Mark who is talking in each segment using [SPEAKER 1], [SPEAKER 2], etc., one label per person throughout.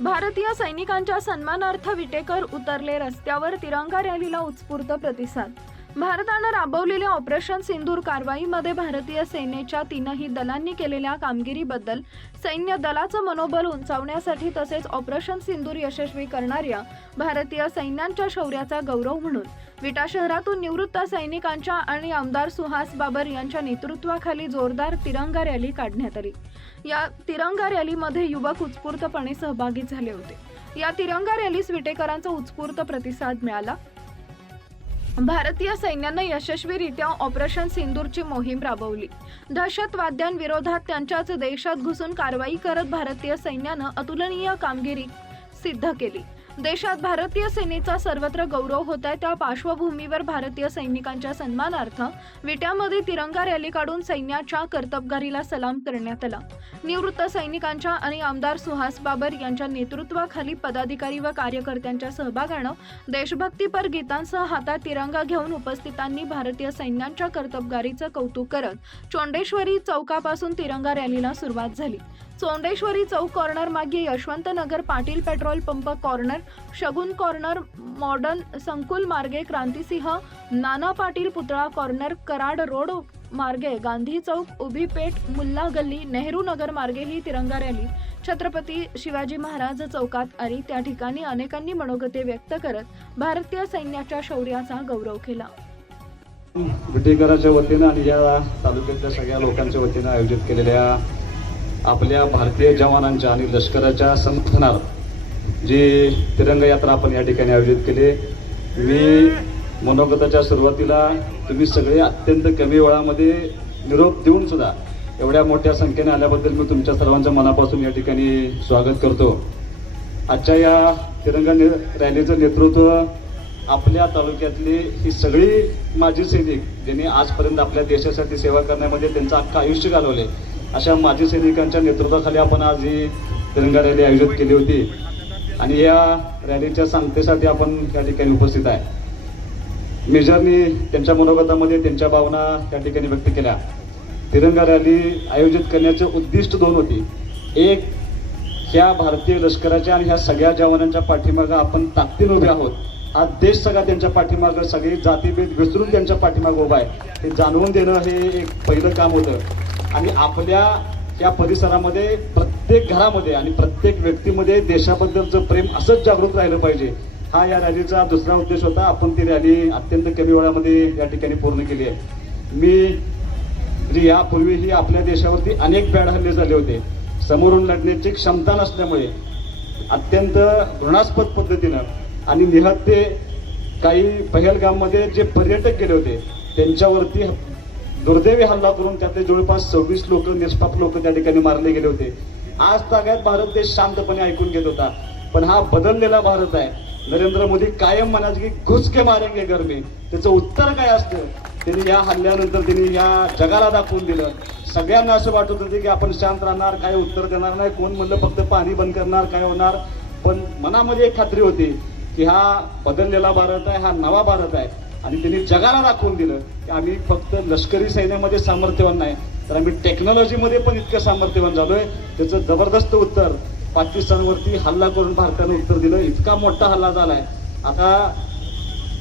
[SPEAKER 1] भारतीय सैनिकांच्या सन्मानार्थ विटेकर उतरले रस्त्यावर तिरंगा रॅलीला उत्स्फूर्त प्रतिसाद. भारतानं राबवलेल्या ऑपरेशन सिंदूर कारवाईमध्ये भारतीय सेनेच्या तीनही दलांनी केलेल्या कामगिरीबद्दल सैन्य दलाचं मनोबल उंचावण्यासाठी तसेच ऑपरेशन सिंदूर यशस्वी करणाऱ्या भारतीय सैन्यांच्या शौर्याचा गौरव म्हणून विटा शहरातून निवृत्त सैनिकांच्या आणि आमदार सुहास बाबर यांच्या नेतृत्वाखाली जोरदार तिरंगा रॅली काढण्यात आली. या तिरंगा रॅलीमध्ये युवक उत्स्फूर्तपणे सहभागी झाले होते. या तिरंगा रॅलीस विटेकरांचा उत्स्फूर्त प्रतिसाद मिळाला. भारतीय सैन्यानं यशस्वीरित्या ऑपरेशन सिंदूरची मोहीम राबवली. दहशतवाद्यांविरोधात त्यांच्याच देशात घुसून कारवाई करत भारतीय सैन्यानं अतुलनीय कामगिरी सिद्ध केली. देशात भारतीय सेनेचा सर्वत्र गौरव होत आहे. त्या पार्श्वभूमीवर भारतीय सैनिकांच्या सन्मानार्थ विट्यामध्ये तिरंगा रॅली काढून सैन्याच्या कर्तबगारीला सलाम करण्यात आला. निवृत्त सैनिकांच्या आणि आमदार सुहास बाबर यांच्या नेतृत्वाखाली पदाधिकारी व कार्यकर्त्यांच्या सहभागानं देशभक्तीपर गीतांसह हातात तिरंगा घेऊन उपस्थितांनी भारतीय सैन्यांच्या कर्तबगारीचं कौतुक करत चोंडेश्वरी चौकापासून तिरंगा रॅलीला सुरुवात झाली. चोंडेश्वरी चौक कॉर्नर मागे Yashwant Nagar Patil petrol pump corner Shagun corner modern संकुल मार्गे क्रांतिसिंह नाना पाटील पुतळा कॉर्नर कराड रोड मार्गे गांधी चौक उभी पेठ मुल्ला गल्ली नेहरू नगर मार्गे ही तिरंगा रॅली. छत्रपती शिवाजी महाराज चौकात आली त्या ठिकाणी अनेकांनी मनोगते व्यक्त करत भारतीय सैन्याच्या शौर्याचा गौरव केला.
[SPEAKER 2] विटेकराच्या वतीनं आणि या तालुक्यातल्या सगळ्या लोकांच्या वतीनं आयोजित केलेल्या आपल्या भारतीय जवानांच्या आणि लष्कराच्या समर्थनार्थ जी तिरंगा यात्रा आपण या ठिकाणी आयोजित केली. मी मनोगताच्या सुरुवातीला तुम्ही सगळे अत्यंत कमी वेळामध्ये निरोप देऊन सुद्धा एवढ्या मोठ्या संख्येने आल्याबद्दल मी तुमच्या सर्वांच्या मनापासून या ठिकाणी स्वागत करतो. आजच्या या तिरंगा ने रॅलीचं नेतृत्व आपल्या तालुक्यातली ही सगळी माजी सैनिक ज्यांनी आजपर्यंत आपल्या देशासाठी सेवा करण्यामध्ये त्यांचं अख्खं आयुष्य घालवले अशा माजी सैनिकांच्या नेतृत्वाखाली आपण आज ही तिरंगा रॅली आयोजित केली होती. आणि या रॅलीच्या सांगतेसाठी आपण या ठिकाणी उपस्थित आहे. मेजरनी त्यांच्या मनोगतामध्ये त्यांच्या भावना त्या ठिकाणी व्यक्त केल्या. तिरंगा रॅली आयोजित करण्याचे उद्दिष्ट दोन होती. एक ह्या भारतीय लष्कराच्या आणि ह्या सगळ्या जवानांच्या पाठीमागं आपण ताकदीनं उभे आहोत. हा देश सगळा त्यांच्या पाठीमागं सगळी जातीभेद विसरून त्यांच्या पाठीमागं उभा आहे. हे जाणवून देणं हे एक पहिलं काम होतं. आणि आपल्या या परिसरामध्ये प्रत्येक घरामध्ये आणि प्रत्येक व्यक्तीमध्ये देशाबद्दलचं प्रेम असंच जागृत राहिलं पाहिजे हा या रॅलीचा दुसरा उद्देश होता. आपण ती रॅली अत्यंत कमी वेळामध्ये या ठिकाणी पूर्ण केली आहे. मी यापूर्वीही आपल्या देशावरती अनेक बॅड हल्ले झाले होते. समोरून लढण्याची क्षमता नसल्यामुळे अत्यंत घृणास्पद पद्धतीनं आणि निहत्ते काही पहलगाममध्ये जे पर्यटक गेले होते त्यांच्यावरती दुर्दैवी हल्ला करून त्यातले जवळपास सव्वीस लोक निष्पाप लोक त्या ठिकाणी मारले गेले होते. आज ताग्यात भारत देश शांतपणे ऐकून घेत होता. पण हा बदललेला भारत आहे. नरेंद्र मोदी कायम म्हणायचे की घुसके मारेंगे गरमे त्याचं उत्तर काय असतं? त्यांनी या हल्ल्यानंतर त्यांनी या जगाला दाखवून दिलं. सगळ्यांना असं वाटत होते की आपण शांत राहणार काय उत्तर देणार नाही कोण म्हणलं फक्त पाणी बंद करणार काय होणार? पण मनामध्ये एक खात्री होती की हा बदललेला भारत आहे हा नवा भारत आहे. आणि त्यांनी जगाला दाखवून दिलं की आम्ही फक्त लष्करी सैन्यामध्ये सामर्थ्यवान नाही तर आम्ही टेक्नॉलॉजीमध्ये पण इतकं सामर्थ्यवान झालोय. त्याचं जबरदस्त उत्तर पाकिस्तानवरती हल्ला करून भारतानं उत्तर दिलं. इतका मोठा हल्ला झालाय. आता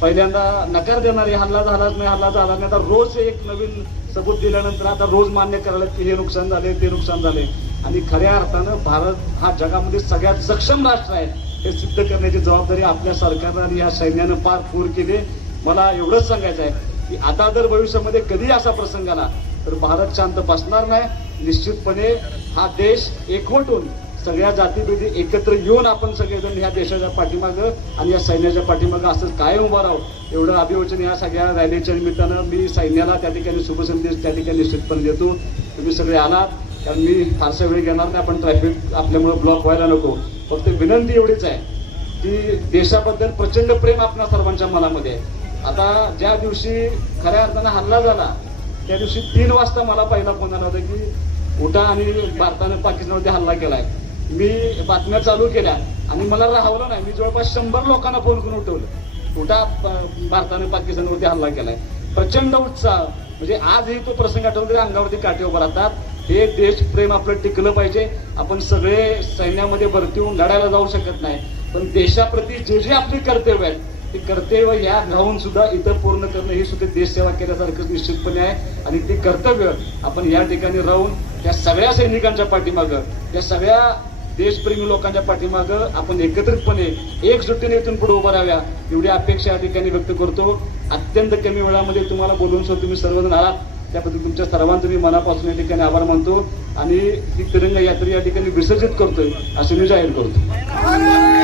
[SPEAKER 2] पहिल्यांदा नकार देणारे हल्ला झालाच नाही हल्ला झाला नाही. आता रोज एक नवीन सबूत दिल्यानंतर आता रोज मान्य करायला की हे नुकसान झाले ते नुकसान झाले. आणि खऱ्या अर्थानं भारत हा जगामध्ये सगळ्यात सक्षम राष्ट्र आहे हे सिद्ध करण्याची जबाबदारी आपल्या सरकारनं आणि या सैन्यानं पार पूर केली. मला एवढंच सांगायचं आहे की आता जर भविष्यामध्ये कधी असा प्रसंग आला तर भारत शांत बसणार नाही. निश्चितपणे हा देश एकवटून सगळ्या जातीभेदी एकत्र येऊन आपण सगळेजण ह्या देशाच्या पाठीमागं आणि या सैन्याच्या पाठीमागं असं कायम उभं राहू. एवढं अभिवचन या सगळ्या रॅलीच्या निमित्तानं मी सैन्याला त्या ठिकाणी शुभसंदेश त्या ठिकाणी निश्चितपणे देतो. तुम्ही सगळे आलात कारण मी फारसा वेळ घेणार नाही. आपण ट्रॅफिक आपल्यामुळे ब्लॉक व्हायला नको. फक्त विनंती एवढीच आहे की देशाबद्दल प्रचंड प्रेम आपल्या सर्वांच्या मनामध्ये आहे. आता ज्या दिवशी खऱ्या अर्थानं हल्ला झाला त्या दिवशी तीन वाजता मला पहिला फोन आला होता की उठा आणि भारतानं पाकिस्तानवरती हल्ला केलाय. मी बातम्या चालू केल्या आणि मला राहवलं नाही. मी जवळपास शंभर लोकांना फोन करून उठवलं. उठा प- भारतानं पाकिस्तानवरती हल्ला केलाय. प्रचंड उत्साह. म्हणजे आजही तो प्रसंग आठवला तरी अंगावरती काटे उभं राहतात. हे देशप्रेम आपलं टिकलं पाहिजे. आपण सगळे सैन्यामध्ये भरती होऊन लढायला जाऊ शकत नाही. पण देशाप्रती जे जे आपली कर्तव्य आहेत ते कर्तव्य या राहून सुद्धा इतर पूर्ण करणं ही सुद्धा देशसेवा केल्यासारखं निश्चितपणे आहे. आणि ते कर्तव्य आपण या ठिकाणी राहून त्या सगळ्या सैनिकांच्या पाठीमागं त्या सगळ्या देशप्रेमी लोकांच्या पाठीमागं आपण एकत्रितपणे एकजुटीने इथून पुढे उभं राहाव्या एवढी अपेक्षा या ठिकाणी व्यक्त करतो. अत्यंत कमी वेळामध्ये तुम्हाला बोलवून सुद्धा तुम्ही सर्वजण आलात. त्याबद्दल तुमच्या सर्वांचं मी मनापासून या ठिकाणी आभार मानतो. आणि ही तिरंगा यात्रा या ठिकाणी विसर्जित करतोय असं मी जाहीर करतो.